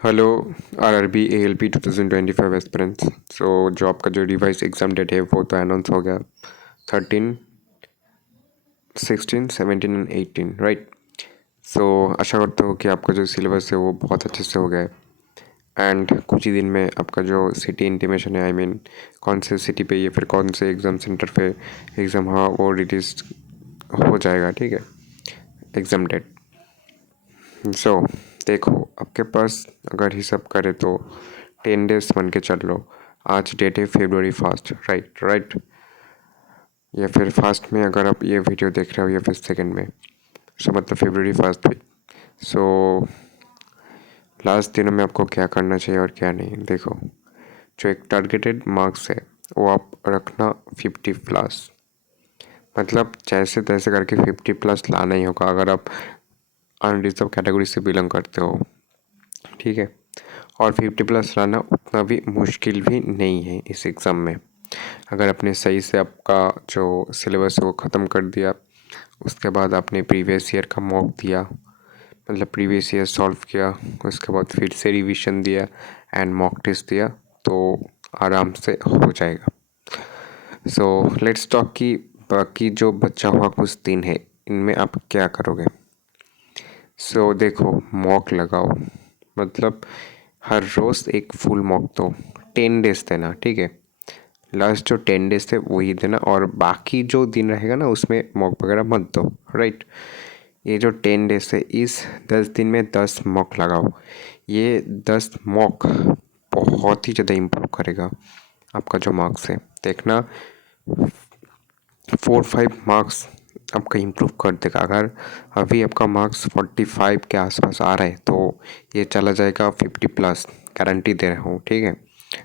Hello RRB ALP 2025 aspirants. Job का जो revise exam date है वो तो अनाउंस हो गया 13, 16, 17 एंड 18 राइट। आशा करता हूँ कि आपका जो सिलेबस है वो बहुत अच्छे से हो गया है एंड कुछ ही दिन में आपका जो सिटी इंटीमेशन है कौन से सिटी पे या फिर कौन से एग्ज़ाम सेंटर पे एग्ज़ाम हाँ वो रिलीज हो जाएगा। ठीक है, एग्ज़ाम डेट। सो देखो, आपके पास अगर हिसाब करें तो 10 डेज मान के चल लो। आज डेट है February 1, राइट राइट, या फिर फास्ट में अगर आप ये वीडियो देख रहे हो या फिर सेकंड में, मतलब February 1 भी। सो लास्ट दिनों में आपको क्या करना चाहिए और क्या नहीं, देखो। जो एक टारगेटेड मार्क्स है वो आप रखना 50+, मतलब जैसे तैसे करके 50+ लाना ही होगा अगर आप अनरिजर्व कैटेगरी से बिलोंग करते हो। ठीक है, और 50+ लाना उतना भी मुश्किल भी नहीं है इस एग्ज़ाम में। अगर आपने सही से आपका जो सिलेबस है वो ख़त्म कर दिया, उसके बाद आपने प्रीवियस ईयर का मॉक दिया, मतलब प्रीवियस ईयर सॉल्व किया, उसके बाद फिर से रिवीजन दिया एंड मॉक टेस्ट दिया, तो आराम से हो जाएगा। लेट्स टॉक कि बाकी जो बचा हुआ कुछ दिन है इनमें आप क्या करोगे। देखो, मॉक लगाओ, मतलब हर रोज़ एक फुल मॉक दो, 10 डेज देना। ठीक है, लास्ट जो 10 डेज थे वही देना, और बाकी जो दिन रहेगा ना उसमें मॉक वगैरह मत दो, राइट। ये जो 10 डेज है, इस 10 दिन में 10 मॉक लगाओ। ये 10 मॉक बहुत ही ज़्यादा इम्प्रूव करेगा आपका जो मार्क्स है। देखना 4-5 मार्क्स आपका इम्प्रूव कर देगा। अगर अभी आपका मार्क्स 45 के आसपास आ रहा है तो ये चला जाएगा 50+, गारंटी दे रहा हूँ। ठीक है,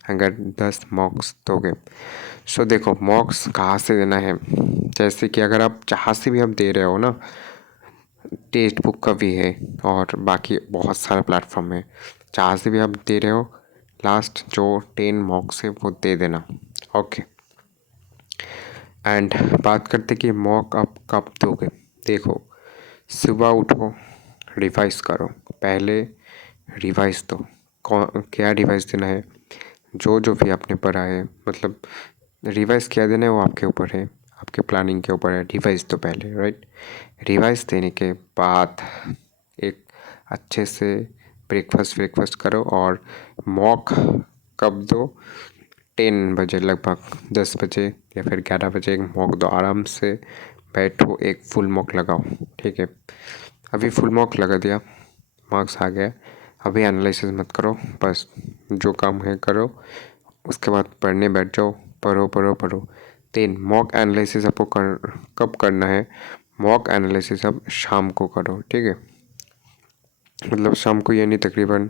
अगर 10 मॉक्स दोगे। देखो, मॉक्स कहाँ से देना है, जैसे कि अगर आप जहाँ से भी आप दे रहे हो ना, टेक्स्ट बुक का भी है और बाकी बहुत सारे प्लेटफॉर्म है, जहाँ से भी आप दे रहे हो, लास्ट जो 10 मॉक्स है वो दे देना। ओके, एंड बात करते कि मॉक आप कब दोगे। देखो, सुबह उठो, रिवाइज करो, पहले रिवाइज दो। कौन क्या रिवाइज देना है, जो जो भी आपने पढ़ा है, मतलब रिवाइज क्या देना है वो आपके ऊपर है, आपके प्लानिंग के ऊपर है। रिवाइज दो पहले, राइट। रिवाइज देने के बाद एक अच्छे से ब्रेकफास्ट करो और मॉक कब दो, 10 बजे, लगभग 10 बजे या फिर 11 बजे एक मॉक दो। आराम से बैठो, एक फुल मॉक लगाओ। ठीक है, अभी फुल मॉक लगा दिया, मार्क्स आ गया, अभी एनालिसिस मत करो, बस जो काम है करो, उसके बाद पढ़ने बैठ जाओ, पढ़ो पढ़ो पढ़ो। देन मॉक एनालिसिस आपको कब करना है, मॉक एनालिसिस अब शाम को करो। ठीक है, मतलब शाम को, यानी तकरीबन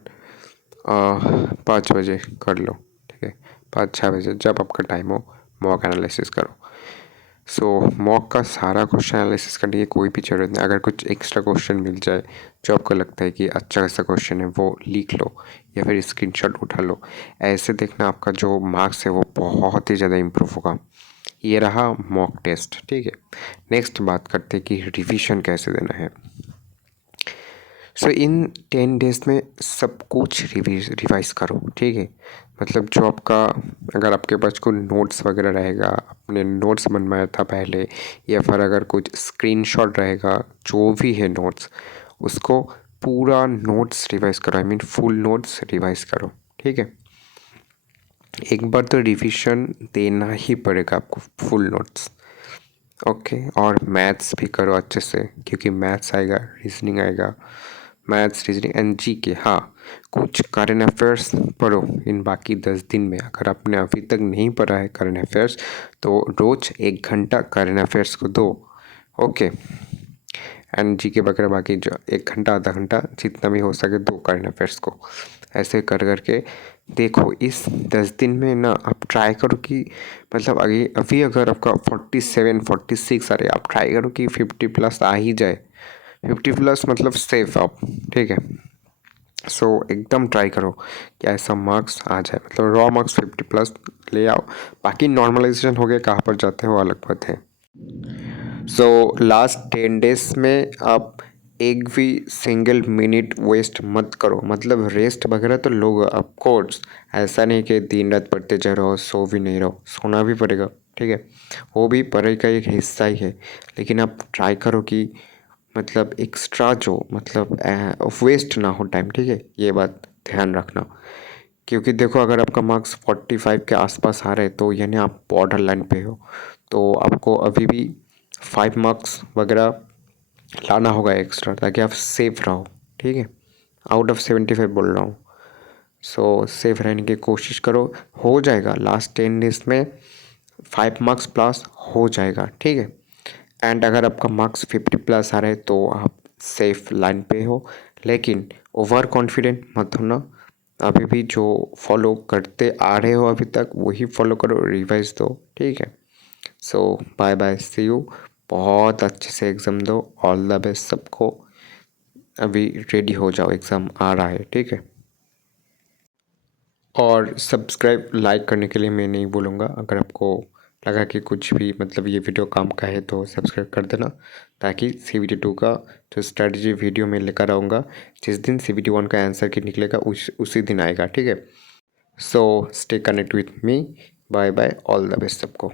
5 बजे कर लो। ठीक है, 5-6 बजे जब आपका टाइम हो मॉक एनालिसिस करो। मॉक का सारा क्वेश्चन एनालिसिस करने की कोई भी ज़रूरत नहीं। अगर कुछ एक्स्ट्रा क्वेश्चन मिल जाए जो आपको लगता है कि अच्छा खासा क्वेश्चन है, वो लिख लो या फिर स्क्रीनशॉट उठा लो। ऐसे देखना आपका जो मार्क्स है वो बहुत ही ज़्यादा इम्प्रूव होगा। ये रहा मॉक टेस्ट। ठीक है, नेक्स्ट बात करते हैं कि रिवीजन कैसे देना है। इन 10 डेज में सब कुछ रिवाइज करो। ठीक है, मतलब जो आपका, अगर आपके पास कोई नोट्स वगैरह रहेगा, आपने नोट्स बनवाया था पहले, या फिर अगर कुछ स्क्रीनशॉट रहेगा, जो भी है नोट्स, उसको पूरा नोट्स रिवाइज करो। I mean full notes revise करो। ठीक है, एक बार तो रिवीजन देना ही पड़ेगा आपको, फुल नोट्स। ओके, और मैथ्स भी करो अच्छे से, क्योंकि मैथ्स आएगा, रीजनिंग आएगा, मैथ्स रीजनिंग एंड जी के। हाँ, कुछ करंट अफेयर्स पढ़ो इन बाकी 10 दिन में। अगर आपने अभी तक नहीं पढ़ा है करंट अफेयर्स, तो रोज़ 1 घंटा करंट अफेयर्स को दो। ओके, एंड जी के वगैरह बाकी जो 1 घंटा आधा घंटा जितना भी हो सके दो करंट अफेयर्स को। ऐसे कर करके देखो, इस 10 दिन में ना आप ट्राई करो कि, मतलब अभी अभी अगर आपका 47-46 आ रहे, आप ट्राई करो कि 50+ आ ही जाए। 50+ मतलब सेफ आप। ठीक है, एकदम ट्राई करो कि ऐसा मार्क्स आ जाए, मतलब रॉ मार्क्स 50+ ले आओ। बाकी नॉर्मलाइजेशन हो गया, कहाँ पर जाते हो अलग बात है। लास्ट 10 डेज में आप एक भी सिंगल मिनट वेस्ट मत करो। मतलब रेस्ट वगैरह तो लोग ऑफकोर्स, ऐसा नहीं कि दिन रात पढ़ते जा रहो, सो भी नहीं रहो, सोना भी पड़ेगा, ठीक है, वो भी पढ़ाई का एक हिस्सा ही है। लेकिन आप ट्राई करो कि मतलब एक्स्ट्रा जो मतलब वेस्ट ना हो टाइम, ठीक है, ये बात ध्यान रखना। क्योंकि देखो अगर आपका मार्क्स 45 के आसपास आ रहे हैं तो यानी आप बॉर्डर लाइन पे हो, तो आपको अभी भी 5 मार्क्स वगैरह लाना होगा एक्स्ट्रा, ताकि आप सेफ रहो, ठीक है। आउट ऑफ 75 बोल रहा हूँ। सो सेफ रहने की कोशिश करो, हो जाएगा लास्ट 10 डेज में 5 मार्क्स प्लस हो जाएगा, ठीक है। एंड अगर आपका मार्क्स 50 प्लस आ रहा है तो आप सेफ लाइन पे हो। लेकिन ओवर कॉन्फिडेंट मत होना, अभी भी जो फॉलो करते आ रहे हो अभी तक वही फॉलो करो, रिवाइज दो, ठीक है। सो बाय बाय, सी यू। बहुत अच्छे से एग्ज़ाम दो, ऑल द बेस्ट सबको। अभी रेडी हो जाओ, एग्ज़ाम आ रहा है, ठीक है। और सब्सक्राइब लाइक करने के लिए मैं नहीं बोलूँगा, अगर आपको लगा कि कुछ भी मतलब ये वीडियो काम का है तो सब्सक्राइब कर देना, ताकि CBT 2 का जो स्ट्रैटेजी वीडियो मैं लेकर आऊँगा, जिस दिन CBT 1 का आंसर की निकलेगा उसी दिन आएगा, ठीक है। So stay connect with me, bye bye, all the best सबको।